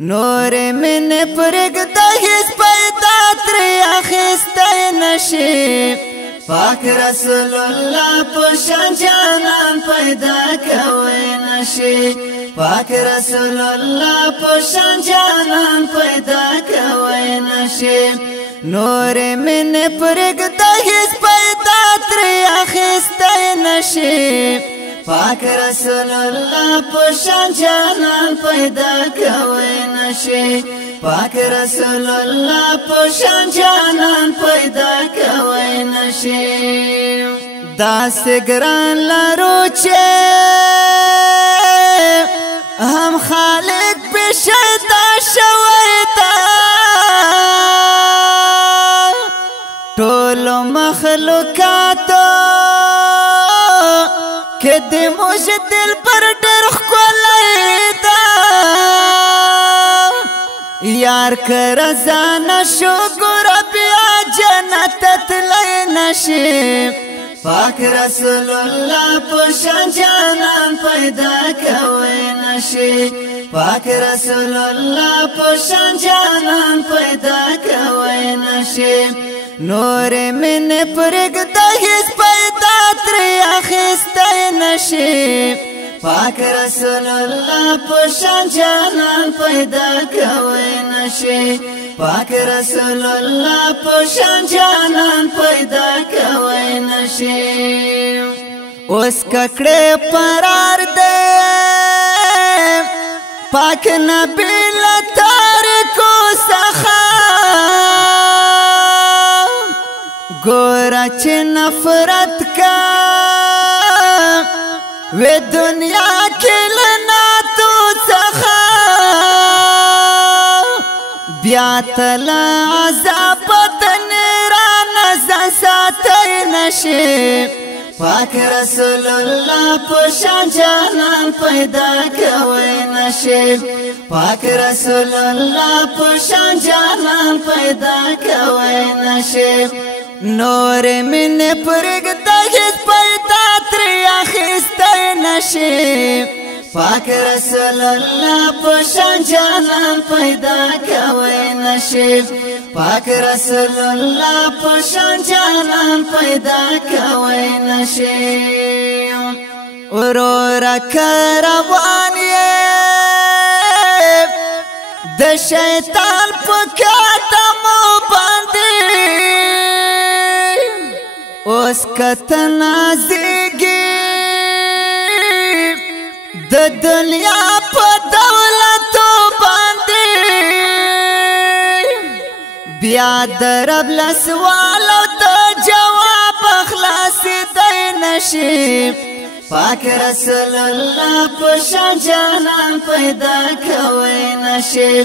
نور من پرګ د هیڅ پیدا تر اخیسته نشي پاک رسول الله په شان جانان پیدا کوي نشي پاک رسول الله په شان جانان پیدا کوي نشي نور من پرګ د هیڅ پیدا تر اخیسته نشي پاک رسول الله په شان جانان پیدا کوي نشي پاک رسول الله په شان جانان پیدا کوي نشي داس ګران لارو چې هم خالق په شیدا شوی تا ټول مخلوقات که د موش دل پر ډېر ښکلی ده یار که رضا نشو ګوره بیا جنت تللی نشي پاک رسول الله په شان جانان پیدا کوي نشي پاک رسول الله په شان جانان پیدا کوي نشي نور من پرګ د هیڅ پیدا تر اخیسته نشي پاک رسول الله په شان جانان پیدا کوي نشي پاک رسول الله په شان جانان پیدا کوي نشي اوس ککړه پرار دې پاک نبی لتار کو سخا گورا چه نفرت کا وی دنیا کلنا تو سخا بیاتل عذابت نیران زنساتی نشی پاک رسول الله په شان جانان پیدا کوي نشي پاک رسول الله په شان جانان پیدا کوي نشي نور من پرګ د هیڅ پیدا تر اخیسته نشي پاک رسول الله په شان جانان پیدا کوي نشي پاک رسول الله په شان جانان پیدا کوي نشي اورورا کاروان د شیطان په کاتمو باندې اوس کتنا زیږي د دنیا په دولت باندې بیا درب لسوالو ته جواب خلاص دی نشي پاک رسول الله په شان جانان پیدا کوي نشي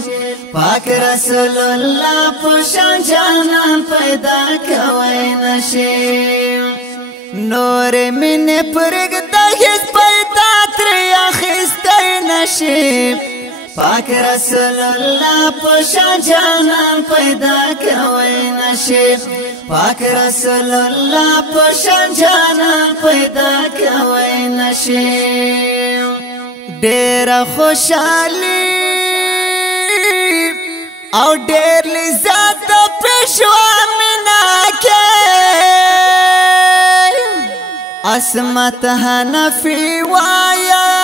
پاک رسول الله په شان جانان پیدا کوي نشي نور من پرګ د هیڅ پیدا تر اخیسته نشي پاک رسول الله په شان جانان پیدا کوي نشي پاک رسول الله په شان جانان پیدا کوي نشي ډېر خوشالي او ډېر لذت پښوا مینا کې عصمت حنفي وایم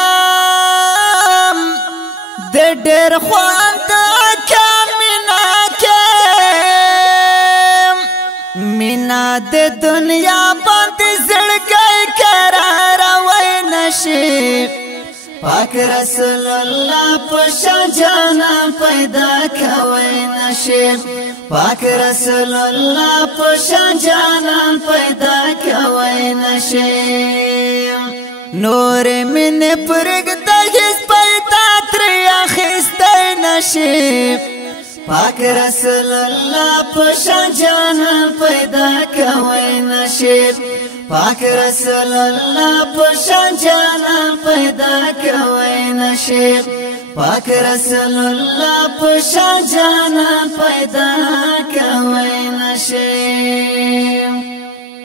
د ډېر خوند کمینا کې مینا د دنیا باندې زړګی قرار وای نشي پاک رسول الله په شان جانان پیدا کوي نشي پاک رسول الله په شان جانان پیدا کوي نشي نور من پرګ د هیڅ پیدا تر اخیسته نشي پاک رسول الله په شان جانان پیدا کوي نشي پاک رسول الله په شان جانان پیدا کوي نشي پاک رسول الله په شان جانان پیدا کوي نشي